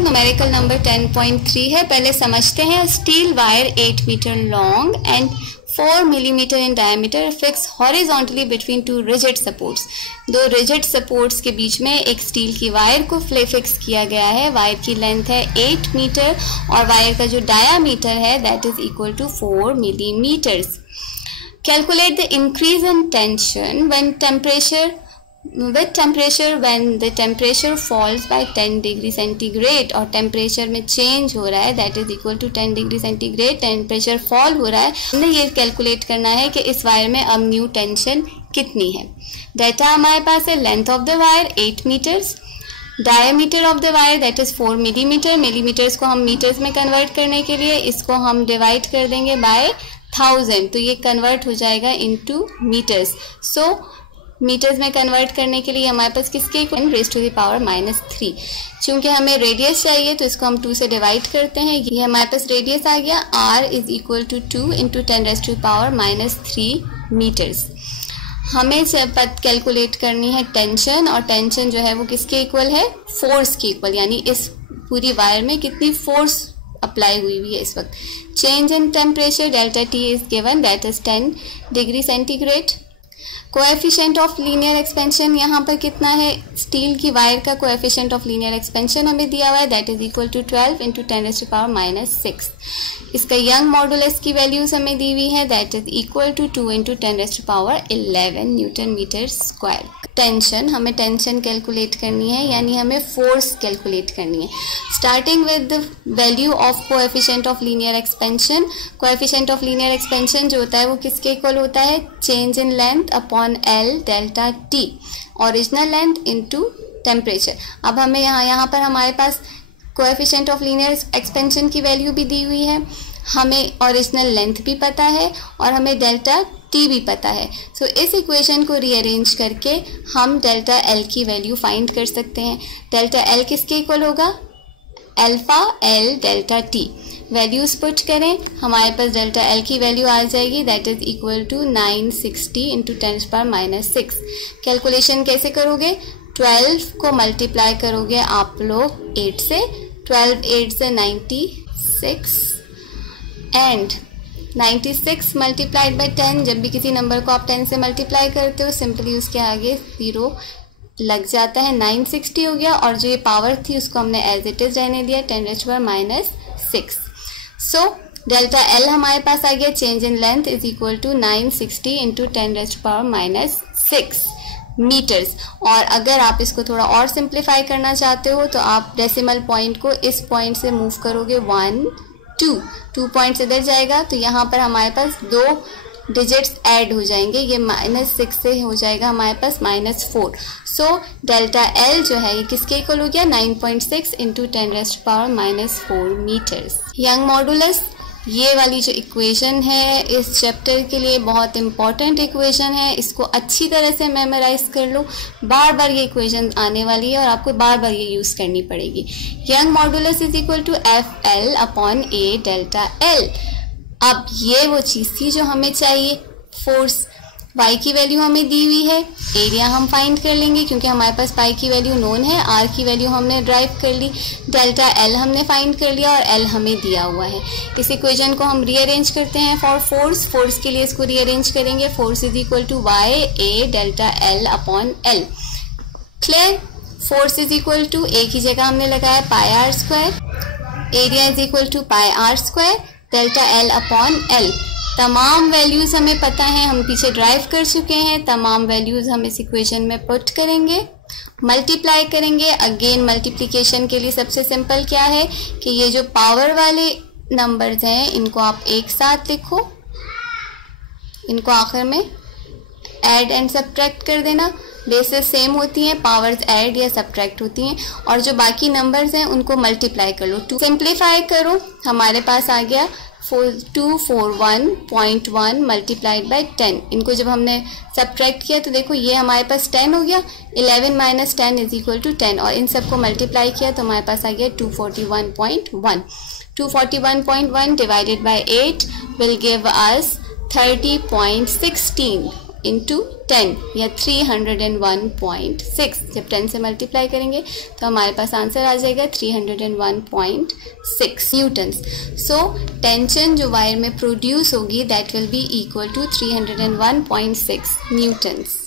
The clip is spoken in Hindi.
न्यूमेरिकल नंबर 10.3 है। पहले समझते हैं। Steel wire 8 metre long and 4 millimetre in diameter fix horizontally between two rigid supports. दो रिजिड सपोर्ट्स के बीच में एक स्टील की वायर को फिक्स किया गया है। वायर की लेंथ है 8 मीटर और वायर का जो डायामीटर है that is equal to 4 millimetres. Calculate the increase in tension when temperature when the temperature falls by 10 degree centigrade और टेम्परेचर में चेंज हो रहा है that is equal to 10 degree centigrade. Temperature fall हो रहा है। हमने ये कैलकुलेट करना है कि इस वायर में अब न्यू टेंशन कितनी है। डाटा हमारे पास है length of the wire 8 metres, diameter of the wire that is 4 millimetre. Millimetres को हम मीटर्स में कन्वर्ट करने के लिए इसको हम डिवाइड कर देंगे बाय 1000 तो ये कन्वर्ट हो जाएगा इनटू मीटर्स। सो मीटर्स में कन्वर्ट करने के लिए हमारे पास किसके रेज़ टू द पावर -3। चूंकि हमें रेडियस चाहिए तो इसको हम 2 से डिवाइड करते हैं। ये हमारे पास रेडियस आ गया। r is equal to 2 into 10 raise to the power -3 metres. हमें कैलकुलेट करनी है टेंशन और टेंशन जो है वो किसके इक्वल है, फोर्स के इक्वल, यानी इस पूरी वायर में कितनी फोर्स अप्लाई हुई है इस वक्त। Change in temperature delta T is given that is 10 degree centigrade. Coefficient of linear expansion यहाँ पर कितना है, स्टील की वायर का कोएफिशिएंट ऑफ लीनियर एक्सपेंशन हमें दिया हुआ है that is equal to 12 into 10 raise to the power -6। इसका यंग मॉडुलस की वैल्यूज हमें दी हुई है that is equal to 2 into 10 raise to the power 11 newton metre square. Tension, हमें टेंशन कैलकुलेट करनी है यानी हमें फोर्स कैलकुलेट करनी है। Starting with the value of coefficient of linear expansion. Coefficient of linear expansion जो होता है वो किसके इक्वल होता है, change in length upon L delta T, original length into temperature. अब हमें यहाँ पर हमारे पास कोएफिशिएंट ऑफ लीनियर एक्सपेंशन की वैल्यू भी दी हुई है, हमें ओरिजिनल लेंथ भी पता है और हमें डेल्टा टी भी पता है। सो इस इक्वेशन को रीअरेंज करके हम डेल्टा एल की वैल्यू फाइंड कर सकते हैं। डेल्टा एल किसके इक्वल होगा, alpha L delta T. Values put करें, हमारे पास डेल्टा एल की वैल्यू आ जाएगी that is equal to 960 into 10 power -6। Calculation कैसे करोगे, 12 को मल्टीप्लाई करोगे आप लोग 8 से, 12 8 से 96 एंड 96 मल्टीप्लाइड बाई 10। जब भी किसी नंबर को आप 10 से मल्टीप्लाई करते हो सिंपली उसके आगे 0 लग जाता है। 960 हो गया और जो ये पावर थी उसको हमने एज इट इज रहने दिया 10 raise to power -6। So delta L हमारे पास आ गया, change in length is equal to 960 into 10 raise to power -6 metres. और अगर आप इसको थोड़ा और सिंप्लीफाई करना चाहते हो तो आप डेसिमल पॉइंट को इस पॉइंट से मूव करोगे 1 2 पॉइंट्स इधर जाएगा तो यहाँ पर हमारे पास 2 डिजिट्स ऐड हो जाएंगे, ये -6 से हो जाएगा हमारे पास -4। सो डेल्टा एल जो है ये किसके इक्वल हो गया, 9.6 into 10 raise to power -4 metres. Young modulus, ये वाली जो इक्वेशन है इस चैप्टर के लिए बहुत इंपॉर्टेंट इक्वेशन है, इसको अच्छी तरह से मेमोराइज कर लो। बार बार ये इक्वेशन आने वाली है और आपको बार बार ये यूज़ करनी पड़ेगी। Young modulus is equal to F L upon A delta L. अब ये वो चीज़ थी जो हमें चाहिए, फोर्स। y की वैल्यू हमें दी हुई है, एरिया हम फाइंड कर लेंगे क्योंकि हमारे पास पाई की वैल्यू नोन है, r की वैल्यू हमने ड्राइव कर ली, डेल्टा l हमने फाइंड कर लिया और l हमें दिया हुआ है। इस इक्वेशन को हम रीअरेंज करते हैं फॉर फोर्स। फोर्स के लिए इसको रीअरेंज करेंगे, force is equal to y a delta l upon l। Clear, force is equal to a की जगह हमने लगाया pi r square, area is equal to pi r square delta l upon l। तमाम वैल्यूज़ हमें पता है, हम पीछे ड्राइव कर चुके हैं, तमाम वैल्यूज़ हम इस इक्वेशन में पुट करेंगे, मल्टीप्लाई करेंगे। अगेन मल्टीप्लिकेशन के लिए सबसे सिंपल क्या है कि ये जो पावर वाले नंबर्स हैं इनको आप एक साथ लिखो, इनको आखिर में ऐड एंड सब्ट्रैक्ट कर देना। बेसेस सेम होती हैं, पावर्स ऐड या सब्ट्रैक्ट होती हैं और जो बाकी नंबर्स हैं उनको मल्टीप्लाई कर लो। 2 सिंप्लीफाई करो, हमारे पास आ गया 241.1 मल्टीप्लाइड बाई 10। इनको जब हमने सब्ट्रैक्ट किया तो देखो ये हमारे पास 10 हो गया, 11 माइनस 10 इज इक्वल टू 10 और इन सबको मल्टीप्लाई किया तो हमारे पास आ गया 241.1। 241.1 divided by 8 will give us 30.16 into 10 या 301.6। जब 10 से मल्टीप्लाई करेंगे तो हमारे पास आंसर आ जाएगा 301.6 न्यूटन्स। सो टेंशन जो वायर में प्रोड्यूस होगी that will be equal to 301.6 Newton's.